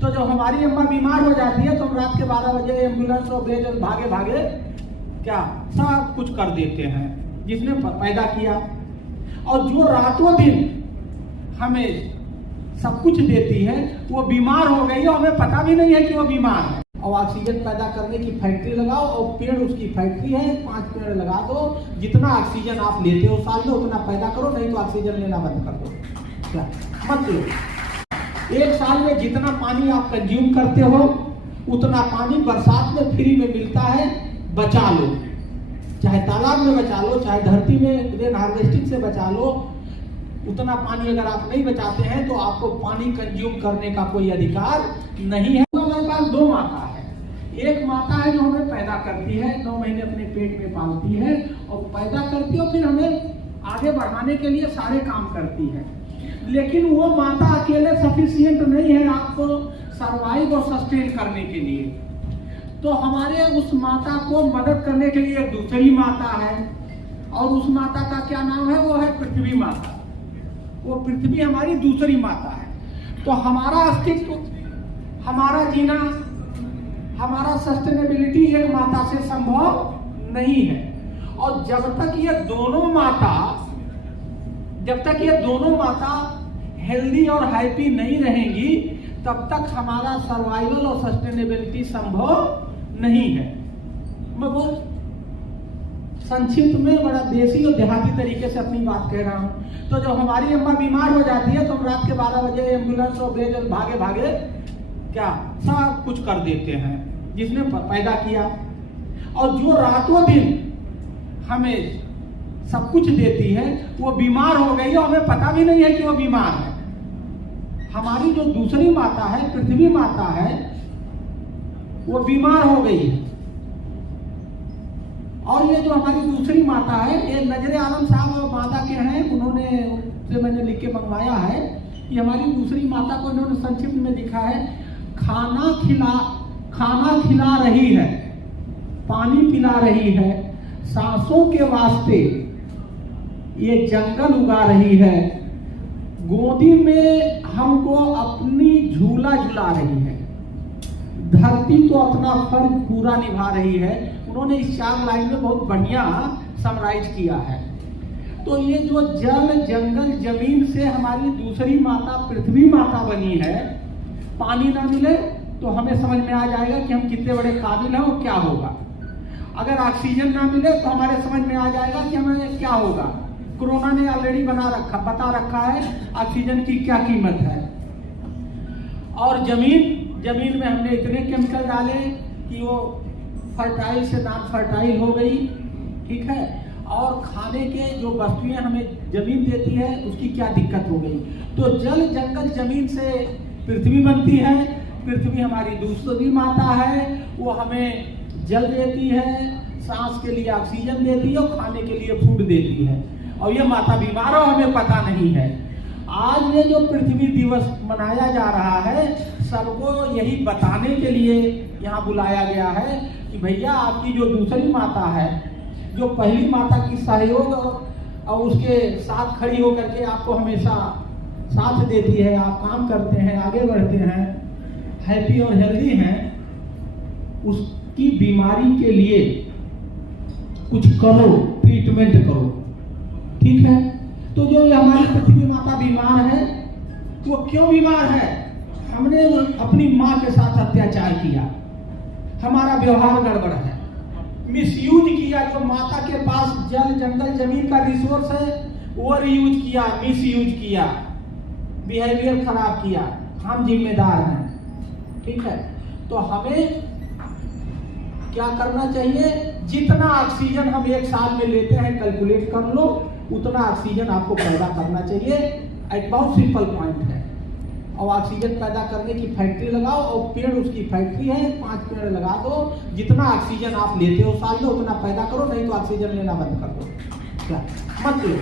तो जब हमारी अम्मा बीमार हो जाती है तो हम रात के 12 बजे एम्बुलेंस और भेज भागे भागे क्या सब कुछ कर देते हैं जिसने पैदा किया। और जो रातों दिन हमें सब कुछ देती है वो बीमार हो गई है, हमें पता भी नहीं है कि वो बीमार है। और ऑक्सीजन पैदा करने की फैक्ट्री लगाओ और पेड़ उसकी फैक्ट्री है, 5 पेड़ लगा दो, जितना ऑक्सीजन आप लेते हो साल में उतना पैदा करो, नहीं तो ऑक्सीजन लेना बंद कर दो। क्या मत लो। एक साल में जितना पानी आप कंज्यूम करते हो उतना पानी बरसात में फ्री में मिलता है, बचा लो। चाहे तालाब में बचा लो, चाहे धरती में रेन हार्वेस्टिंग से बचा लो। उतना पानी अगर आप नहीं बचाते हैं तो आपको पानी कंज्यूम करने का कोई अधिकार नहीं है। हमारे पास 2 माता है। एक माता है जो हमें पैदा करती है, 9 महीने अपने पेट में पालती है और पैदा करती है और फिर हमें आगे बढ़ाने के लिए सारे काम करती है। लेकिन वो माता अकेले सफिशिएंट नहीं है आपको सर्वाइव और सस्टेन करने के लिए। तो हमारे उस माता को मदद करने के लिए एक दूसरी माता है और उस माता का क्या नाम है? वो है पृथ्वी माता। वो पृथ्वी हमारी दूसरी माता है। तो हमारा अस्तित्व, हमारा जीना, हमारा सस्टेनेबिलिटी एक माता से संभव नहीं है। और जब तक ये दोनों माता हेल्दी और हैप्पी नहीं रहेंगी तब तक हमारा सर्वाइवल और सस्टेनेबिलिटी संभव नहीं है। मैं बहुत संक्षिप्त में बड़ा देसी और देहाती तरीके से अपनी बात कह रहा हूं। तो जब हमारी अम्मा बीमार हो जाती है तो हम रात के 12 बजे एम्बुलेंस और भेज भागे भागे क्या सब कुछ कर देते हैं जिसने पैदा किया। और जो रातों दिन हमें सब कुछ देती है वो बीमार हो गई है, हमें पता भी नहीं है कि वो बीमार है। हमारी जो दूसरी माता है, पृथ्वी माता है, वो बीमार हो गई है। और ये जो हमारी दूसरी माता है, ये नजरे आलम साहब और माता के हैं, उन्होंने से मैंने लिख के मंगवाया है कि हमारी दूसरी माता को इन्होंने संक्षिप्त में लिखा है, खाना खिला रही है, पानी पिला रही है, सांसों के वास्ते ये जंगल उगा रही है, गोदी में हमको अपनी झूला झुला रही है, धरती तो अपना फर्ज पूरा निभा रही है। उन्होंने इस 4 लाइन में बहुत बढ़िया समराइज किया है। तो ये जो जल जंगल जमीन से हमारी दूसरी माता पृथ्वी माता बनी है, पानी ना मिले तो हमें समझ में आ जाएगा कि हम कितने बड़े काबिल हैं और क्या होगा। अगर ऑक्सीजन ना मिले तो हमारे समझ में आ जाएगा कि हमें क्या होगा। कोरोना ने ऑलरेडी बता रखा है ऑक्सीजन की क्या कीमत है। और जमीन में हमने इतने केमिकल डाले कि वो फर्टाइल से नॉन फर्टाइल हो गई, ठीक है। और खाने के जो वस्तुएं हमें जमीन देती है उसकी क्या दिक्कत हो गई। तो जल जंगल जमीन से पृथ्वी बनती है, पृथ्वी हमारी दूसरी माता है, वो हमें जल देती है, सांस के लिए ऑक्सीजन देती है और खाने के लिए फूड देती है। और ये माता बीमार हो हमें पता नहीं है। आज ये जो पृथ्वी दिवस मनाया जा रहा है, सबको यही बताने के लिए यहाँ बुलाया गया है कि भैया आपकी जो दूसरी माता है, जो पहली माता की सहयोग और उसके साथ खड़ी होकर के आपको हमेशा साथ देती है, आप काम करते हैं, आगे बढ़ते हैं, हैप्पी और हेल्दी हैं, उसकी बीमारी के लिए कुछ करो, ट्रीटमेंट करो, ठीक है। तो जो हमारी पृथ्वी माता बीमार है, वो क्यों बीमार है? हमने अपनी माँ के साथ अत्याचार किया, हमारा व्यवहार गड़बड़ है, मिसयूज किया। जो माता के पास जल जंगल जमीन का रिसोर्स है वो रीयूज किया, मिसयूज किया, बिहेवियर खराब किया, हम जिम्मेदार हैं, ठीक है। तो हमें क्या करना चाहिए? जितना ऑक्सीजन हम 1 साल में लेते हैं कैलकुलेट कर लो, उतना ऑक्सीजन आपको पैदा करना चाहिए। एक बहुत सिंपल पॉइंट है। और ऑक्सीजन पैदा करने की फैक्ट्री लगाओ और पेड़ उसकी फैक्ट्री है, 5 पेड़ लगा दो, जितना ऑक्सीजन आप लेते हो साल में उतना पैदा करो, नहीं तो ऑक्सीजन लेना बंद कर दो। क्या मत लो।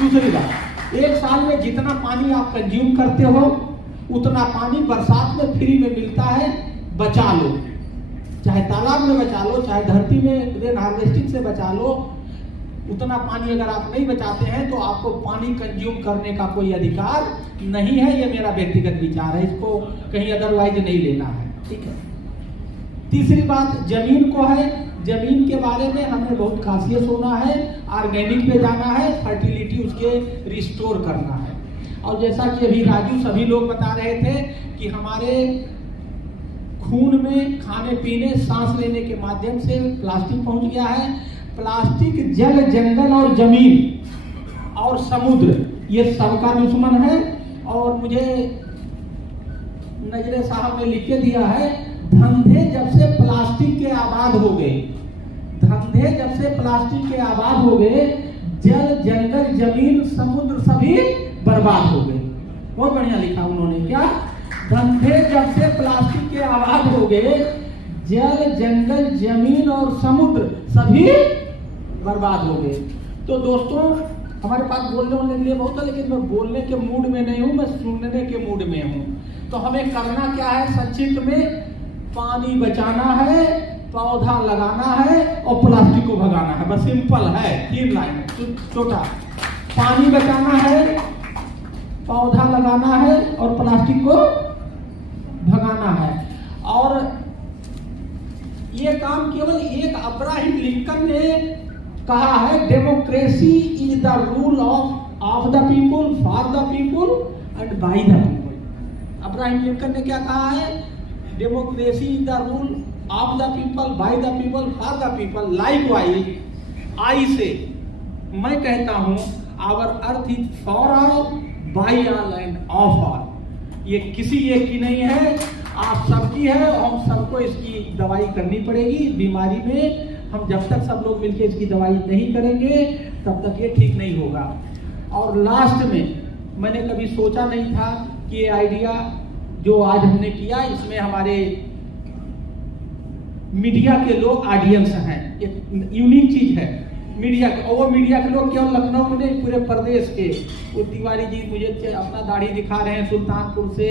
दूसरी बात, 1 साल में जितना पानी आप कंज्यूम करते हो उतना पानी बरसात में फ्री में मिलता है, बचा लो। चाहे तालाब में बचा लो, चाहे धरती में रेन हार्वेस्टिंग से बचा लो। उतना पानी अगर आप नहीं बचाते हैं तो आपको पानी कंज्यूम करने का कोई अधिकार नहीं है। ये मेरा व्यक्तिगत विचार है, इसको कहीं अदरवाइज नहीं लेना है, ठीक है। तीसरी बात जमीन को है। जमीन के बारे में हमें बहुत कॉन्शियस होना है, ऑर्गेनिक पे जाना है, फर्टिलिटी उसके रिस्टोर करना है। और जैसा कि अभी राजू सभी लोग बता रहे थे कि हमारे खून में खाने पीने सांस लेने के माध्यम से प्लास्टिक पहुंच गया है। प्लास्टिक जल जंगल और जमीन और समुद्र ये सबका दुश्मन है। और मुझे नजरे साहब ने लिख के दिया है, धंधे जब से प्लास्टिक के आबाद हो गए, धंधे जब से प्लास्टिक के आबाद हो गए, जल जंगल जमीन समुद्र सभी बर्बाद हो गए। बहुत बढ़िया लिखा उन्होंने, क्या धंधे जब से प्लास्टिक के आबाद हो गए, जल जंगल जमीन और समुद्र सभी बर्बाद हो गए। तो दोस्तों हमारे पास बोलने के लिए बहुत है, लेकिन मैं बोलने के मूड में नहीं हूं, मैं सुनने के मूड में हूं। तो हमें करना क्या है संक्षिप्त में, पानी बचाना है, पौधा लगाना है और प्लास्टिक को भगाना है। बस सिंपल है, 3 लाइन छोटा। पानी बचाना है, पौधा लगाना है और प्लास्टिक को भगाना है। और ये काम केवल एक अब्राहम लिंकन ने कहा है, democracy is the rule of the people, for the people and by the people. Abraham Lincoln ने क्या कहा है, democracy is the rule of the people, by the people, for the people. Likewise I say मैं कहता हूं, our earth is for all, by all and of all. ये किसी एक की नहीं है, आप सबकी है और हम सबको इसकी दवाई करनी पड़ेगी। बीमारी में हम जब तक सब लोग मिलकर इसकी दवाई नहीं करेंगे तब तक ये ठीक नहीं होगा। और लास्ट में मैंने कभी सोचा नहीं था कि ये आइडिया जो आज हमने किया, इसमें हमारे मीडिया के लोग ऑडियंस हैं। एक यूनिक चीज है मीडिया के, और वो मीडिया के लोग केवल लखनऊ के नहीं, पूरे प्रदेश के। वो तिवारी जी मुझे अपना दाढ़ी दिखा रहे हैं सुल्तानपुर से,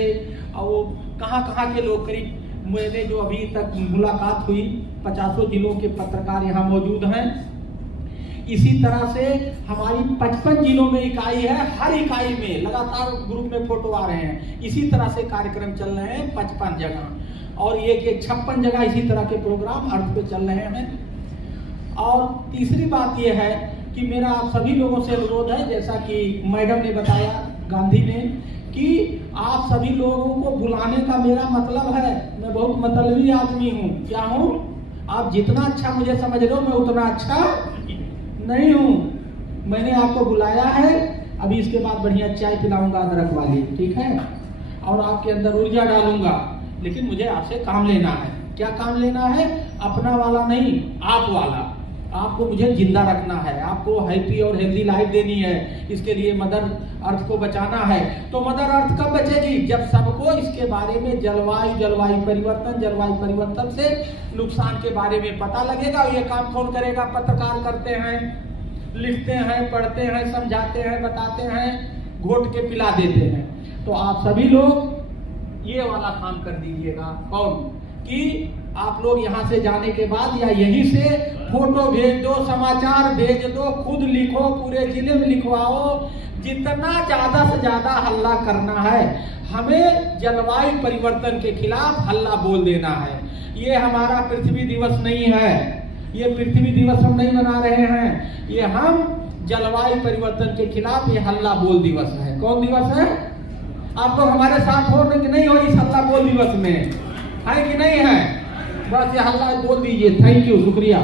और वो कहाँ के लोग, करीब मैंने जो अभी तक मुलाकात हुई 50 जिलों के पत्रकार यहाँ मौजूद हैं। इसी तरह से हमारी 55 जिलों में इकाई है, हर इकाई में लगातार ग्रुप में फोटो आ रहे हैं। इसी तरह से कार्यक्रम चल रहे हैं 55 जगह, और ये 56 जगह इसी तरह के प्रोग्राम अर्थ पे चल रहे हैं। और तीसरी बात यह है कि मेरा आप सभी लोगों से अनुरोध है, जैसा कि मैडम ने बताया, गांधी ने, कि आप सभी लोगों को बुलाने का मेरा मतलब है, मैं बहुत मतलबी आदमी हूँ। क्या हूँ? आप जितना अच्छा मुझे समझ रहे हो, मैं उतना अच्छा नहीं हूँ। मैंने आपको बुलाया है, अभी इसके बाद बढ़िया चाय पिलाऊंगा अदरक वाली, ठीक है, और आपके अंदर ऊर्जा डालूंगा। लेकिन मुझे आपसे काम लेना है। क्या काम लेना है? अपना वाला नहीं, आप वाला। आपको मुझे जिंदा रखना है, आपको हैप्पी और हेल्दी लाइफ देनी है। इसके लिए मदर अर्थ को बचाना है। तो मदर अर्थ कब बचेगी? जब सबको इसके बारे में जलवायु परिवर्तन से नुकसान के बारे में पता लगेगा। ये काम कौन करेगा? पत्रकार करते हैं, लिखते हैं, पढ़ते हैं, समझाते हैं, बताते हैं, घोट के पिला देते हैं। तो आप सभी लोग ये वाला काम कर दीजिएगा। कौन? कि आप लोग यहाँ से जाने के बाद या यहीं से फोटो भेज दो, समाचार भेज दो, खुद लिखो, पूरे जिले में लिखवाओ। जितना ज्यादा से ज्यादा हल्ला करना है, हमें जलवायु परिवर्तन के खिलाफ हल्ला बोल देना है। ये हमारा पृथ्वी दिवस नहीं है, ये पृथ्वी दिवस हम नहीं मना रहे हैं, ये हम जलवायु परिवर्तन के खिलाफ ये हल्ला बोल दिवस है। कौन दिवस है? आप लोग हमारे साथ हो कि नहीं हो इस हल्ला बोल दिवस में? है कि नहीं है? बस ये हल्ला बोल दीजिए। थैंक यू, शुक्रिया।